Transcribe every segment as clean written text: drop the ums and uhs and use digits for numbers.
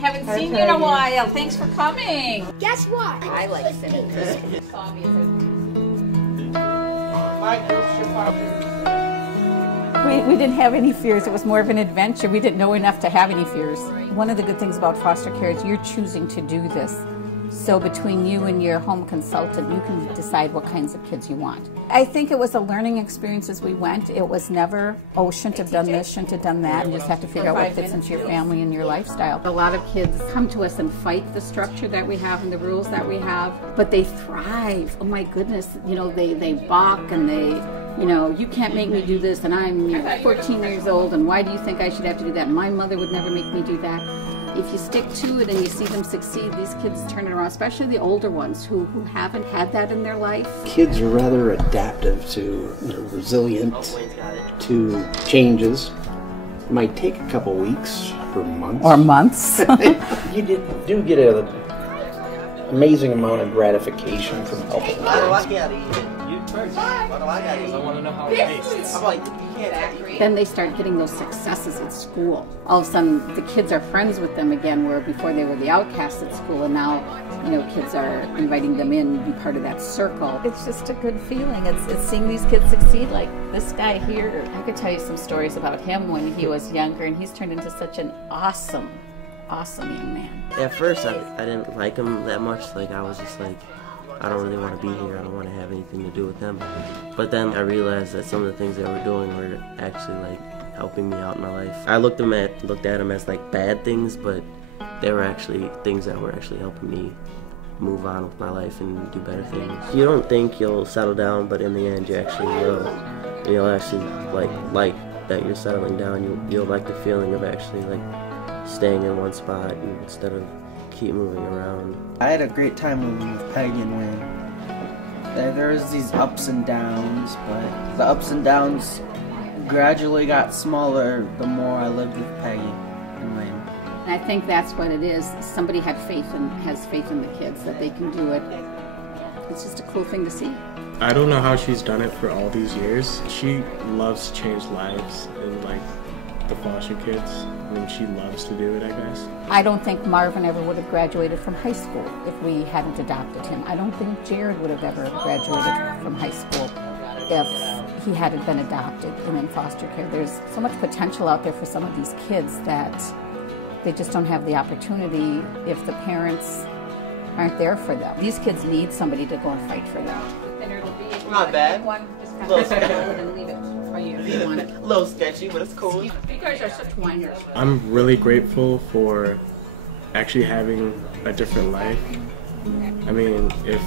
Haven't seen you in a while. Thanks for coming. Guess what? I like sitting there. Saw me We didn't have any fears. It was more of an adventure. We didn't know enough to have any fears. One of the good things about foster care is you're choosing to do this. So between you and your home consultant, you can decide what kinds of kids you want. I think it was a learning experience as we went. It was never, oh, shouldn't have done this, shouldn't have done that. You just have to figure out what fits into your family and your lifestyle. A lot of kids come to us and fight the structure that we have and the rules that we have, but they thrive. Oh my goodness, you know, they balk and they, you know, you can't make me do this and I'm 14 years old and why do you think I should have to do that? My mother would never make me do that. If you stick to it and you see them succeed, these kids turn it around, especially the older ones who haven't had that in their life. Kids are rather adaptive to, resilient to changes. It might take a couple weeks or months. Or months. You do get an amazing amount of gratification from helping kids. I want to know how it tastes. I'm like, you can't act. Then they start getting those successes at school. All of a sudden, the kids are friends with them again, where before they were the outcasts at school, and now, you know, kids are inviting them in to be part of that circle. It's just a good feeling. It's seeing these kids succeed, like this guy here. I could tell you some stories about him when he was younger, and he's turned into such an awesome young man. At first, I didn't like him that much. Like, I was just like, I don't really want to be here. I don't want to have anything to do with them. But then I realized that some of the things they were doing were actually like helping me out in my life. I looked at them as like bad things, but they were actually things that were actually helping me move on with my life and do better things. You don't think you'll settle down, but in the end, you actually will. And you'll actually like that you're settling down. You'll like the feeling of actually like staying in one spot instead of keep moving around. I had a great time living with Peggy and Wayne. There was these ups and downs, but the ups and downs gradually got smaller the more I lived with Peggy and Wayne. And I think that's what it is. Somebody has faith in the kids that they can do it. It's just a cool thing to see. I don't know how she's done it for all these years. She loves to change lives and like the foster kids, and she loves to do it, I guess. I don't think Marvin ever would have graduated from high school if we hadn't adopted him. I don't think Jared would have ever graduated from high school if he hadn't been adopted and in foster care. There's so much potential out there for some of these kids that they just don't have the opportunity if the parents aren't there for them. These kids need somebody to go and fight for them. And it'll be Not bad. one, just kind Little of sketchy. and leave it for you if you want it. A little sketchy, but it's cool. You guys are such whiners. I'm really grateful for actually having a different life. I mean, if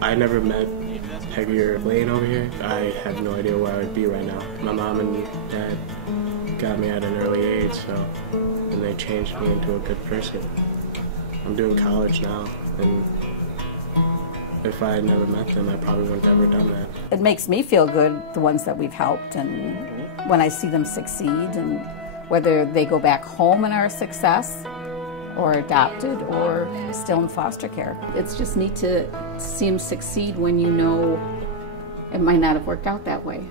I never met Peggy or Lane over here, I have no idea where I would be right now. My mom and dad got me at an early age, and they changed me into a good person. I'm doing college now, and if I had never met them, I probably would have ever done that. It makes me feel good, the ones that we've helped, and when I see them succeed, and whether they go back home and are a success, or adopted, or still in foster care. It's just neat to see them succeed when you know it might not have worked out that way.